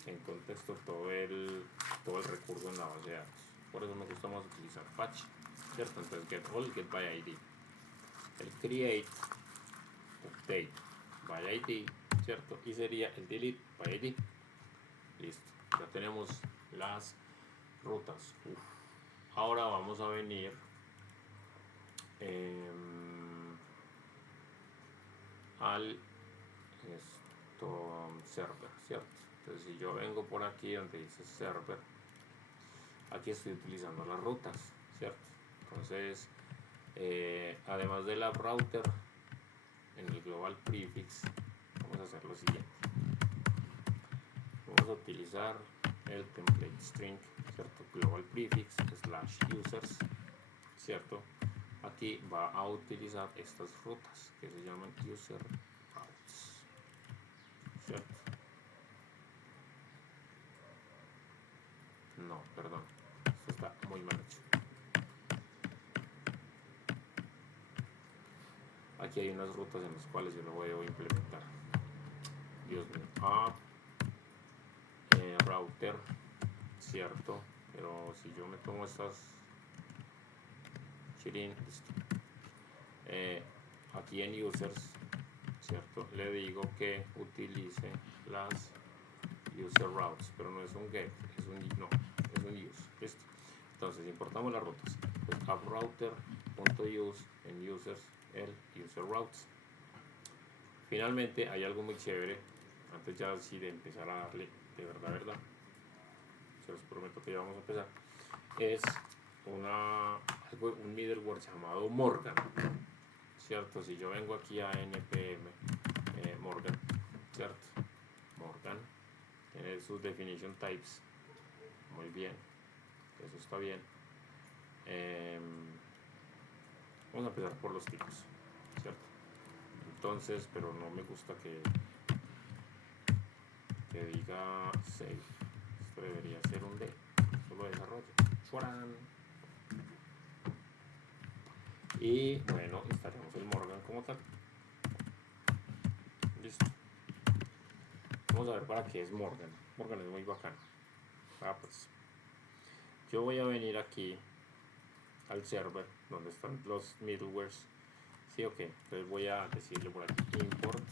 en contexto todo el recurso en la base de datos. Por eso me gusta más utilizar patch, ¿cierto? Entonces get all, get by id, el create, update by id, ¿cierto? Y sería el delete by id. Listo, ya tenemos las rutas. Ahora vamos a venir al server, ¿cierto? Entonces si yo vengo por aquí donde dice server, aquí estoy utilizando las rutas, ¿cierto? Entonces además del app router, en el global prefix vamos a hacer lo siguiente. Vamos a utilizar el template string, ¿cierto? Global prefix / users, ¿cierto? Aquí va a utilizar estas rutas que se llaman user routes, ¿cierto? No, perdón, esto está muy mal hecho. Aquí hay unas rutas en las cuales yo lo voy a implementar. Dios mío, router, cierto, pero si yo me tomo estas chirin, listo. Aquí en users, cierto, le digo que utilice las user routes, pero no es un get, es un use, listo. Entonces importamos las rutas, pues approuter.use en users el user routes. Finalmente hay algo muy chévere, antes ya así de empezar a darle de verdad, se los prometo que ya vamos a empezar, es un middleware llamado Morgan, ¿cierto? Si yo vengo aquí a npm Morgan, ¿cierto? Morgan tiene sus definition types, muy bien, eso está bien. Vamos a empezar por los tipos, ¿cierto? Entonces, pero no me gusta que diga save, esto debería ser un D, solo desarrollo. ¡Chuarán! Y bueno, instalamos el Morgan como tal. Listo. Vamos a ver para qué es Morgan. Morgan es muy bacano. Pues yo voy a venir aquí al server donde están los middlewares. Sí, ok. Entonces voy a decirle por aquí import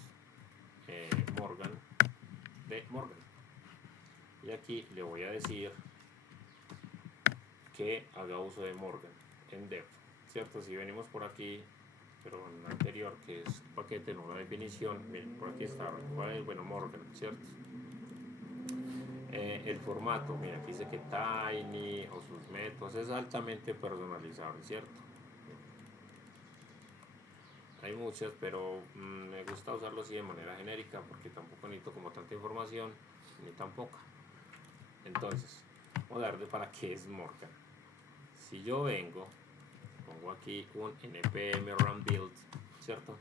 Morgan de Morgan. Y aquí le voy a decir que haga uso de Morgan en dev, ¿cierto? Si venimos por aquí, pero en el anterior, que es paquete, no una definición, miren, por aquí está, bueno, Morgan, ¿cierto? El formato, mira, aquí dice que Tiny o sus métodos, es altamente personalizable, ¿cierto? Hay muchas, pero me gusta usarlo así de manera genérica porque tampoco necesito como tanta información, ni tan poca. Entonces, vamos a ver para qué es Morgan. Si yo vengo, pongo aquí un npm run build, ¿cierto?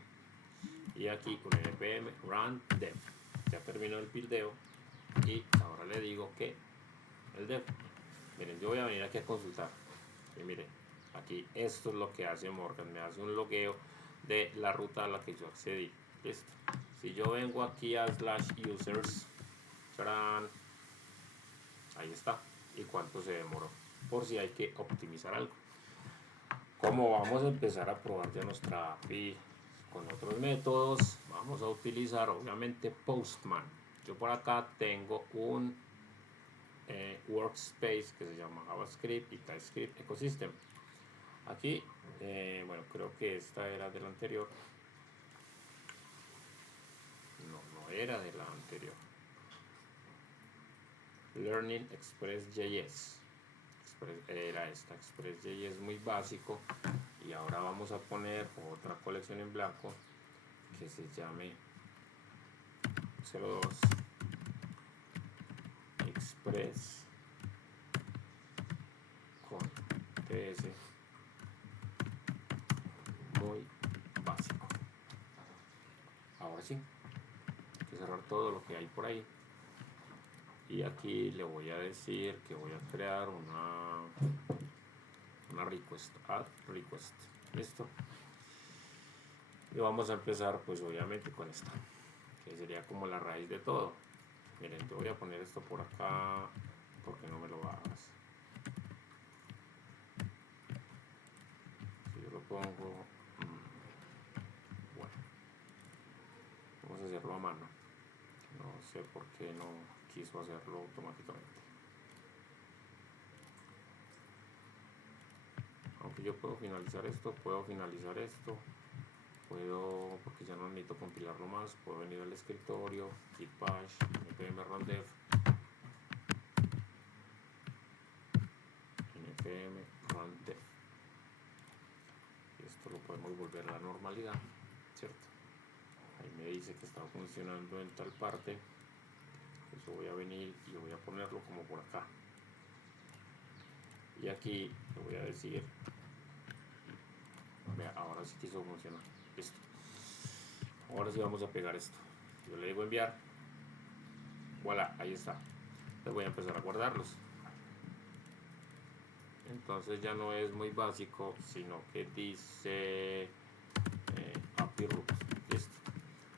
Y aquí un npm run dev. Ya terminó el buildeo y ahora le digo que el dev. Miren, yo voy a venir aquí a consultar y miren, aquí esto es lo que hace Morgan, me hace un logueo de la ruta a la que yo accedí. Listo. Si yo vengo aquí a /users, ¡tarán! Ahí está. ¿Y cuánto se demoró? Por si hay que optimizar algo. Como vamos a empezar a probar ya nuestra API con otros métodos, vamos a utilizar obviamente Postman. Yo por acá tengo un workspace que se llama JavaScript y TypeScript Ecosystem. Aquí, bueno, creo que esta era de la anterior. No era de la anterior. Learning Express.js. Era esta Express.js muy básico. Y ahora vamos a poner otra colección en blanco que se llame 02 Express con TS muy básico. Ahora sí, hay que cerrar todo lo que hay por ahí. Y aquí le voy a decir que voy a crear una request, add request. Listo. Y vamos a empezar pues obviamente con esta, que sería como la raíz de todo. Miren, te voy a poner esto por acá porque no me lo bajas. Si yo lo pongo, bueno, vamos a hacerlo a mano. No sé por qué no quiso hacerlo automáticamente. Aunque yo puedo finalizar esto, puedo, porque ya no necesito compilarlo más, puedo venir al escritorio, git bash, npm run dev, npm run dev, y esto lo podemos volver a la normalidad, ¿cierto? Ahí me dice que está funcionando en tal parte, eso voy a venir y voy a ponerlo como por acá, y aquí le voy a decir, vea, ahora sí quiso funcionar, listo. Ahora sí vamos a pegar esto, yo le digo enviar, voilà, ahí está. Entonces voy a empezar a guardarlos. Entonces ya no es muy básico, sino que dice API root. Listo.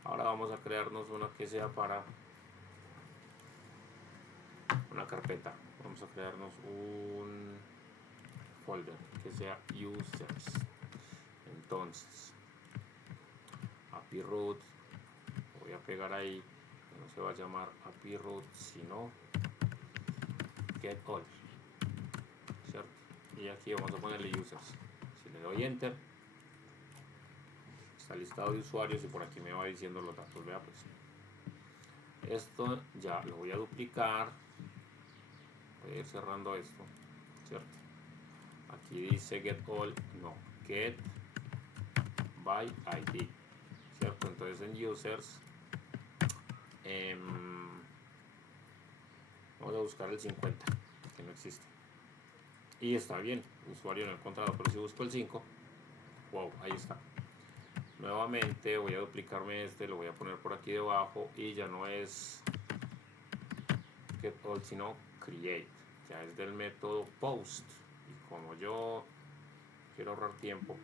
Ahora vamos a crearnos una que sea para una carpeta. Vamos a crearnos un folder que sea users. Entonces, API root, voy a pegar ahí, no se va a llamar API root, sino get all, ¿cierto? Y aquí vamos a ponerle users. Si le doy enter, está listado de usuarios y por aquí me va diciendo los datos. Vea pues, esto ya lo voy a duplicar, voy a ir cerrando esto, ¿cierto? Aquí dice get all, no, get by id, ¿cierto? Entonces en users vamos a buscar el 50, que no existe, y está bien, usuario no encontrado, pero si busco el 5, wow, ahí está. Nuevamente voy a duplicarme este, lo voy a poner por aquí debajo y ya no es get all sino create, ya es del método post, y como yo quiero ahorrar tiempo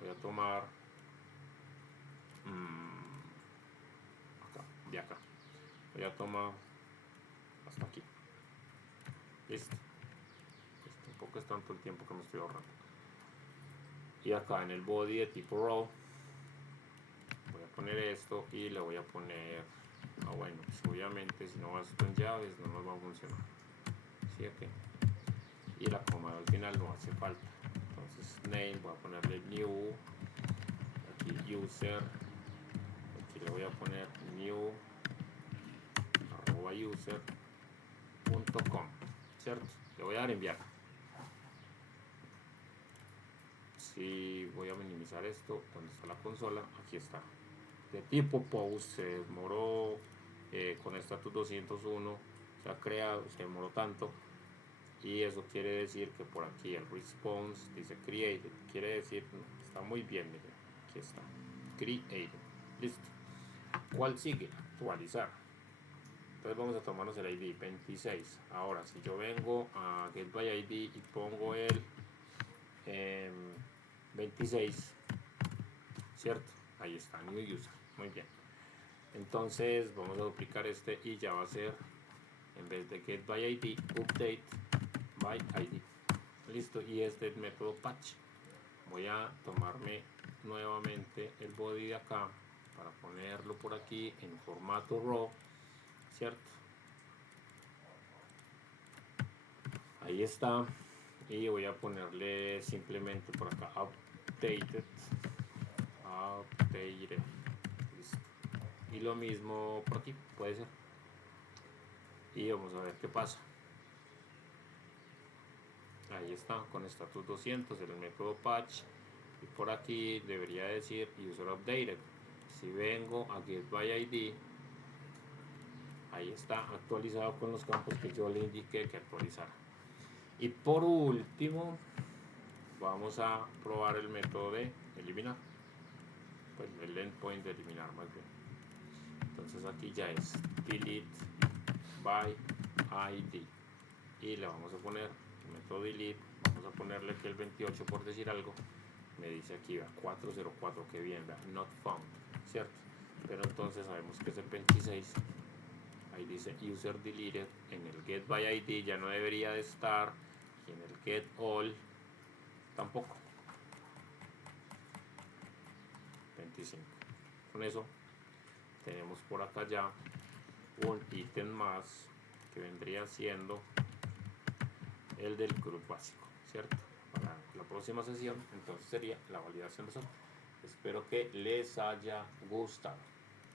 voy a tomar acá, de acá, voy a tomar hasta aquí, listo. Tampoco es tanto el tiempo que me estoy ahorrando. Y acá en el body de tipo raw voy a poner esto y le voy a poner, bueno, pues obviamente si no va esto en llaves no nos va a funcionar, ¿sí? Okay. Y la coma al final no hace falta, entonces name, voy a ponerle new, aquí user, aquí le voy a poner new user.com, ¿cierto? Le voy a dar enviar. Si voy a minimizar esto, donde está la consola, aquí está, de tipo post, se demoró con status 201, se ha creado, se demoró tanto, y eso quiere decir que por aquí el response dice created, quiere decir, está muy bien, miren, aquí está, created, listo. ¿Cuál sigue? Actualizar. Entonces vamos a tomarnos el ID 26. Ahora, si yo vengo a get by ID y pongo el 26, ¿cierto? Ahí está, new user, muy bien. Entonces vamos a duplicar este y ya va a ser, en vez de get by ID, update by ID, listo. Y este es el método patch. Voy a tomarme nuevamente el body de acá para ponerlo por aquí en formato raw, ¿cierto? Ahí está, y voy a ponerle simplemente por acá updated, listo. Y lo mismo por aquí, puede ser, y vamos a ver qué pasa. Ahí está, con status 200 el método patch, y por aquí debería decir user updated. Si vengo a get by ID, ahí está actualizado con los campos que yo le indiqué que actualizara. Y por último vamos a probar el método de eliminar, pues el endpoint de eliminar más bien. Entonces aquí ya es delete by ID y le vamos a poner el método delete, vamos a ponerle que el 28 por decir algo, me dice aquí 404, que bien, not found, ¿cierto? Pero entonces sabemos que es el 26, ahí dice user deleted, en el get by ID ya no debería de estar, y en el get all tampoco. 25. Con eso tenemos por acá ya un ítem más que vendría siendo el del group básico, ¿cierto? Para la próxima sesión entonces sería la validación de software. Espero que les haya gustado.